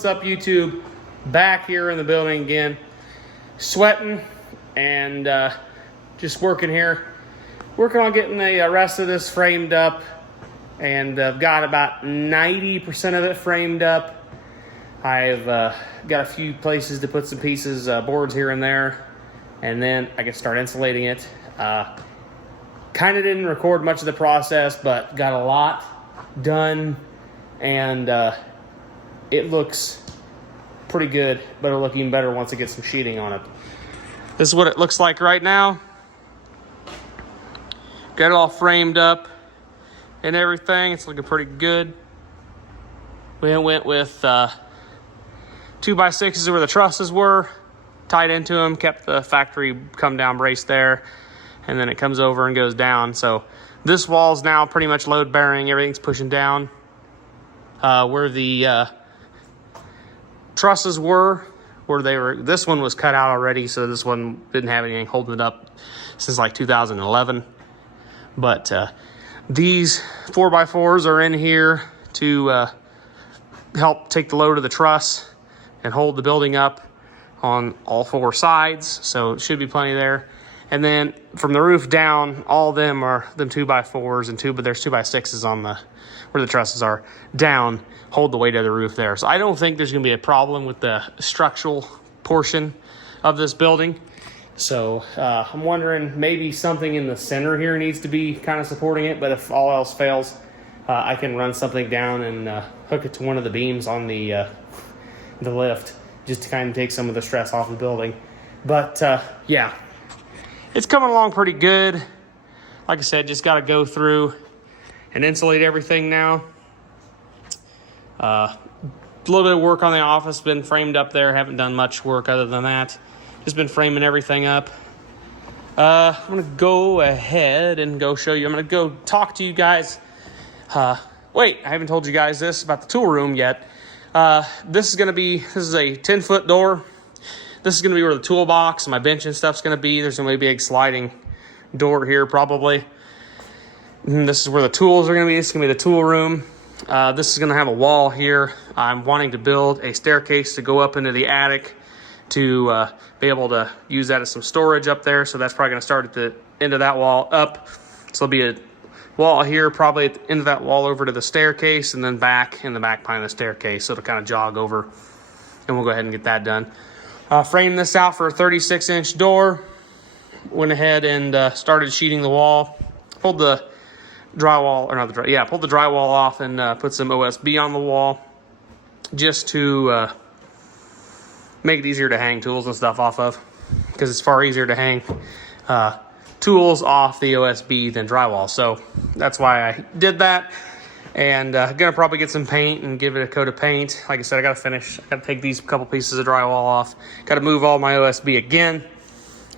What's up, YouTube? Back here in the building again, sweating and just working here. Working on getting the rest of this framed up, and I've got about 90% of it framed up. I've got a few places to put some pieces, boards here and there, and then I can start insulating it. Kind of didn't record much of the process, but got a lot done, and it looks pretty good, but it'll look even better once I get some sheeting on it. This is what it looks like right now. Got it all framed up and everything. It's looking pretty good. We went with 2x6s where the trusses were, tied into them, kept the factory come down brace there, and then it comes over and goes down. So this wall's now pretty much load bearing. Everything's pushing down. Where the trusses were, where they were, this one was cut out already, so this one didn't have anything holding it up since like 2011. But these 4x4s are in here to help take the load of the truss and hold the building up on all four sides, so it should be plenty there. And then from the roof down, all of them are them 2x4s and but there's 2x6s on the where the trusses are down, hold the weight of the roof there. So I don't think there's gonna be a problem with the structural portion of this building. So I'm wondering maybe something in the center here needs to be kind of supporting it, but if all else fails, I can run something down and hook it to one of the beams on the lift, just to kind of take some of the stress off the building. But yeah, it's coming along pretty good. Like I said, just got to go through and insulate everything now. A little bit of work on the office, been framed up there. Haven't done much work other than that. Just been framing everything up. I'm gonna go ahead and go show you. I'm gonna go talk to you guys. Wait, I haven't told you guys this about the tool room yet. This is a 10-foot door. This is gonna be where the toolbox and my bench and stuff's gonna be. There's gonna be a big sliding door here probably. And this is where the tools are gonna be. This is gonna be the tool room. This is gonna have a wall here. I'm wanting to build a staircase to go up into the attic to be able to use that as some storage up there. So that's probably gonna start at the end of that wall up. So there'll be a wall here, probably at the end of that wall over to the staircase, and then back in the back behind the staircase. So it'll kind of jog over, and we'll go ahead and get that done. Framed this out for a 36-inch door. Went ahead and started sheeting the wall. Pulled the drywall, or not the drywall, yeah, pulled the drywall off and put some OSB on the wall just to make it easier to hang tools and stuff off of, because it's far easier to hang tools off the OSB than drywall. So that's why I did that. And gonna probably get some paint and give it a coat of paint. Like I said, I gotta take these couple pieces of drywall off. Gotta move all my OSB again,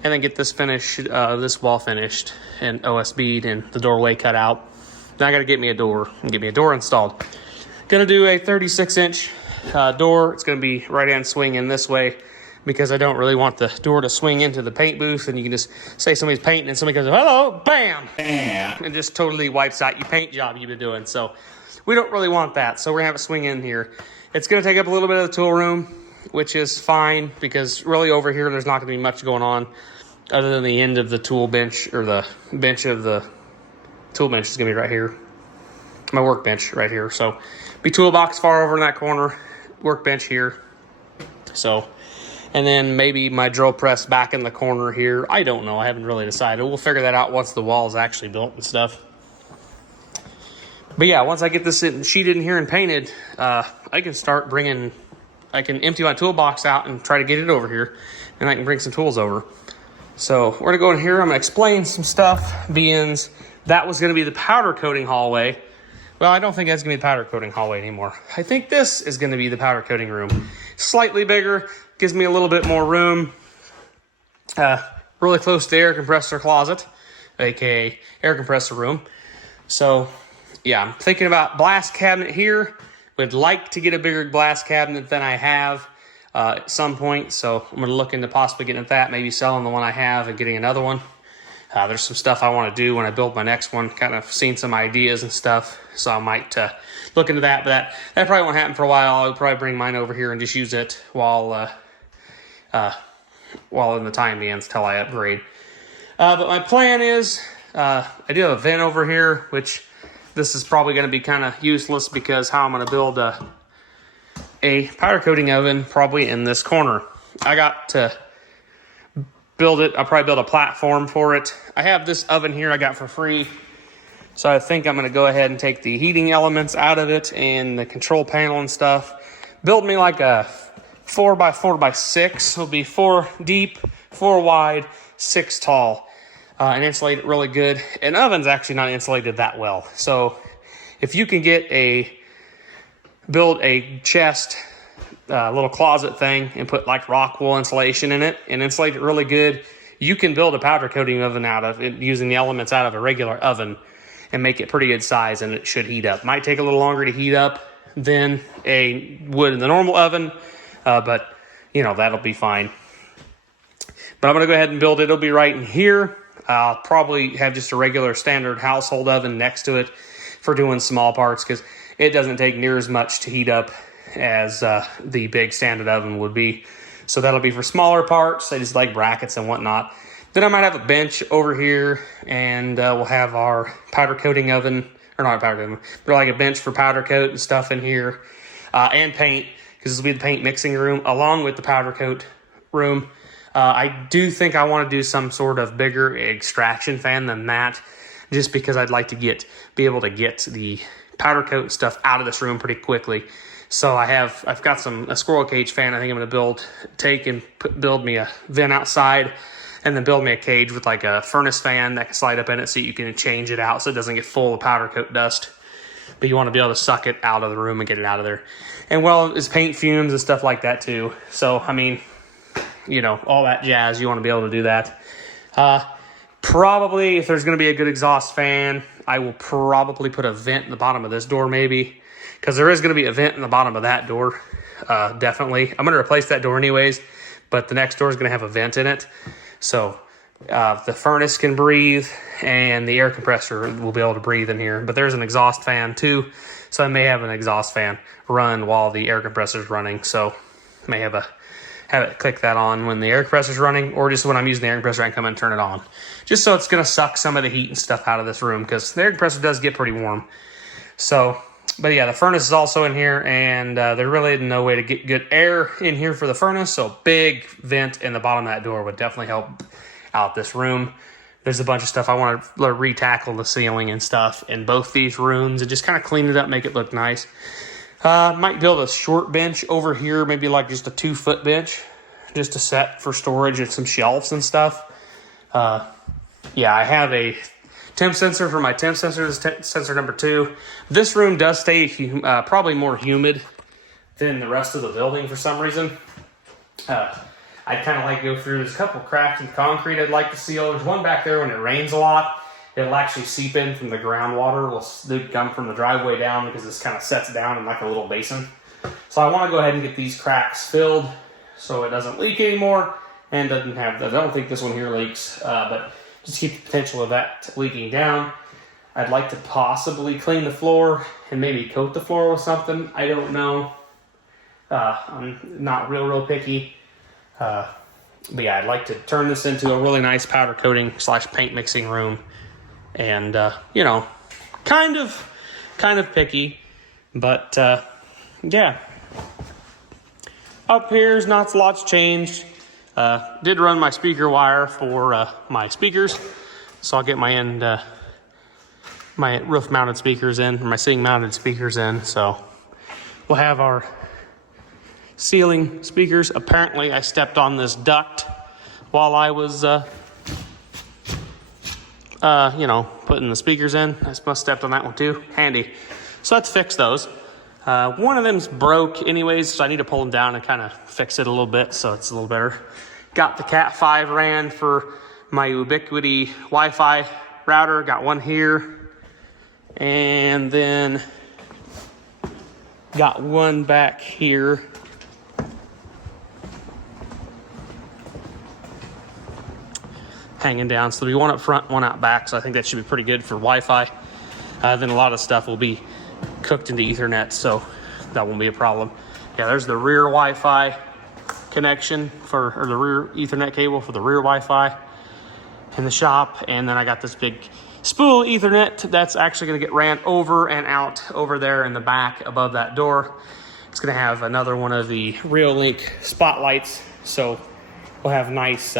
and then get this this wall finished and OSB'd and the doorway cut out. Then I gotta get me a door and get me a door installed. Gonna do a 36-inch door. It's gonna be right-hand swing in this way, because I don't really want the door to swing into the paint booth and you can just say somebody's painting and somebody goes, hello, bam, and just totally wipes out your paint job you've been doing. So we don't really want that. So we're gonna have it swing in here. It's gonna take up a little bit of the tool room, which is fine, because really over here there's not gonna be much going on other than the end of the tool bench, or the bench of the tool bench is gonna be right here. My workbench right here. So be toolbox far over in that corner, workbench here. So, and then maybe my drill press back in the corner here. I don't know. I haven't really decided. We'll figure that out once the wall is actually built and stuff. But yeah, once I get this sheeted in here and painted, I can start I can empty my toolbox out and try to get it over here, and I can bring some tools over. So we're gonna go in here. I'm gonna explain some stuff, being that was gonna be the powder coating hallway. Well, I don't think that's gonna be the powder coating hallway anymore. I think this is gonna be the powder coating room. Slightly bigger, gives me a little bit more room. Really close to the air compressor closet, aka air compressor room. So yeah, I'm thinking about blast cabinet here. Would like to get a bigger blast cabinet than I have at some point. So I'm gonna look into possibly getting that, maybe selling the one I have and getting another one. There's some stuff I want to do when I build my next one, kind of seen some ideas and stuff. So I might look into that, but that probably won't happen for a while. I'll probably bring mine over here and just use it while in the time being until I upgrade. But my plan is, I do have a vent over here, which this is probably going to be kind of useless because how I'm going to build a powder coating oven probably in this corner. I got to build it. I'll probably build a platform for it. I have this oven here I got for free. So I think I'm going to go ahead and take the heating elements out of it and the control panel and stuff. Build me like a 4x4x6. It'll be 4 deep, 4 wide, 6 tall. And insulate it really good. An oven's actually not insulated that well. So if you can build a chest, little closet thing and put like rock wool insulation in it and insulate it really good, you can build a powder coating oven out of it using the elements out of a regular oven and make it pretty good size, and it should heat up. Might take a little longer to heat up than a wood in the normal oven, but you know, that'll be fine. But I'm gonna go ahead and build it. It'll be right in here. I'll probably have just a regular standard household oven next to it for doing small parts because it doesn't take near as much to heat up as the big standard oven would be. So that'll be for smaller parts. I just like brackets and whatnot. Then I might have a bench over here, and we'll have our powder coating oven, or not a powder coating, but like a bench for powder coat and stuff in here, and paint, because this will be the paint mixing room along with the powder coat room. I do think I want to do some sort of bigger extraction fan than that, just because I'd like to be able to get the powder coat stuff out of this room pretty quickly. So I've got a squirrel cage fan. I think I'm going to build me a vent outside, and then build me a cage with like a furnace fan that can slide up in it so you can change it out so it doesn't get full of powder coat dust. But you want to be able to suck it out of the room and get it out of there. And well, it's paint fumes and stuff like that too. So, I mean, you know, all that jazz, you want to be able to do that. Probably, if there's going to be a good exhaust fan, I will probably put a vent in the bottom of this door maybe. Because there is going to be a vent in the bottom of that door, definitely. I'm going to replace that door anyways, but the next door is going to have a vent in it. So the furnace can breathe and the air compressor will be able to breathe in here. But there's an exhaust fan too, so I may have an exhaust fan run while the air compressor is running. So I may have it click that on when the air compressor is running, or just when I'm using the air compressor I can come and turn it on. Just so it's going to suck some of the heat and stuff out of this room, because the air compressor does get pretty warm. So, but yeah, the furnace is also in here, and there really isn't no way to get good air in here for the furnace, so big vent in the bottom of that door would definitely help out this room. There's a bunch of stuff I want to re-tackle the ceiling and stuff in both these rooms and just kind of clean it up, make it look nice. Might build a short bench over here, maybe like just a 2-foot bench, just to set for storage and some shelves and stuff. Yeah, I have a temp sensor for my temp sensor. This is sensor number 2. This room does stay probably more humid than the rest of the building for some reason. I'd kind of like to go through. There's a couple cracks in concrete I'd like to seal. There's one back there when it rains a lot. It'll actually seep in from the groundwater. It'll come from the driveway down because this kind of sets down in like a little basin. So I want to go ahead and get these cracks filled so it doesn't leak anymore and doesn't have, I don't think this one here leaks, but just keep the potential of that leaking down. I'd like to possibly clean the floor and maybe coat the floor with something. I don't know. I'm not real picky. But yeah, I'd like to turn this into a really nice powder coating / paint mixing room. And, you know, kind of picky, but, yeah. Up here's not a lot's changed. Did run my speaker wire for, my speakers. So I'll get my my roof mounted speakers in, or my ceiling mounted speakers in. So we'll have our ceiling speakers. Apparently I stepped on this duct while I was, you know, putting the speakers in. I must have stepped on that one too. Handy. So let's fix those. One of them's broke anyways, so I need to pull them down and kind of fix it a little bit so it's a little better. Got the Cat 5 RAN for my Ubiquiti Wi-Fi router. Got one here. And then got one back here. hanging down. So there'll be one up front, one out back. So I think that should be pretty good for Wi-Fi. Then a lot of stuff will be cooked into Ethernet, so that won't be a problem. Yeah, there's the rear Wi-Fi connection or the rear Ethernet cable for the rear Wi-Fi in the shop. And then I got this big spool Ethernet that's actually going to get ran over and out over there in the back above that door. It's going to have another one of the Reolink spotlights, so we'll have nice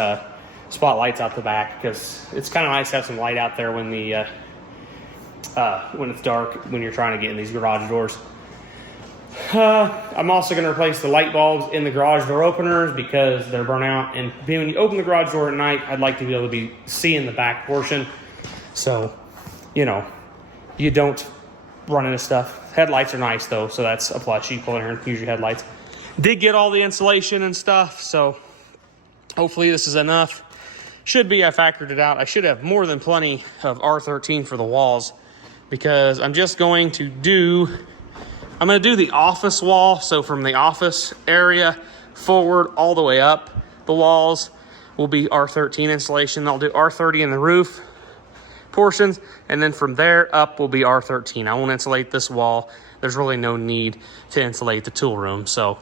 spotlights out the back, because it's kind of nice to have some light out there when the when it's dark, when you're trying to get in these garage doors. I'm also going to replace the light bulbs in the garage door openers because they're burnt out, and when you open the garage door at night, I'd like to be able to be seeing the back portion, so you know you don't run into stuff. Headlights are nice though, so that's a plus. You pull in here and use your headlights. Did get all the insulation and stuff, so hopefully this is enough. Should be. I factored it out. I should have more than plenty of R13 for the walls, because I'm going to do the office wall. So from the office area forward all the way up, the walls will be R13 insulation. I'll do R30 in the roof portions, and then from there up will be R13. I won't insulate this wall. There's really no need to insulate the tool room. So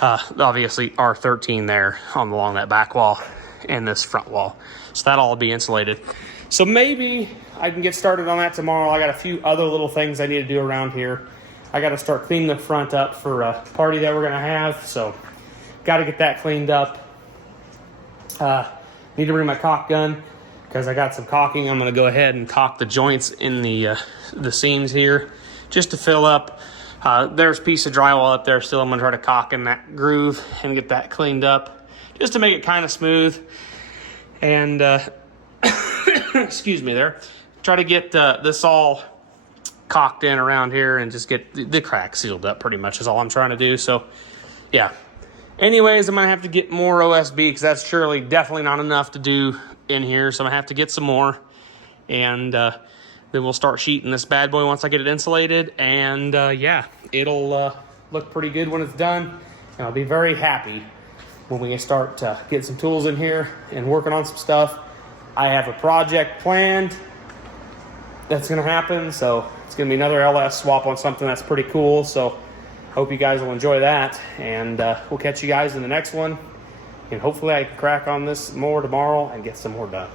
obviously R13 there along that back wall and this front wall. So that'll all be insulated. So maybe I can get started on that tomorrow. I got a few other little things I need to do around here. I got to start cleaning the front up for a party that we're going to have. So got to get that cleaned up. Need to bring my caulk gun, because I got some caulking. I'm going to go ahead and caulk the joints in the seams here just to fill up. There's a piece of drywall up there still. I'm going to try to caulk in that groove and get that cleaned up just to make it kind of smooth. And excuse me there. Try to get this all caulked in around here and just get the cracks sealed up, pretty much is all I'm trying to do. So yeah. Anyways, I'm going to have to get more OSB, because that's surely definitely not enough to do in here. So I'm going to have to get some more. And then we'll start sheeting this bad boy once I get it insulated. And yeah, it'll look pretty good when it's done. And I'll be very happy when we start getting some tools in here and working on some stuff. I have a project planned that's going to happen. So it's going to be another LS swap on something that's pretty cool. So hope you guys will enjoy that. And we'll catch you guys in the next one. And hopefully I can crack on this more tomorrow and get some more done.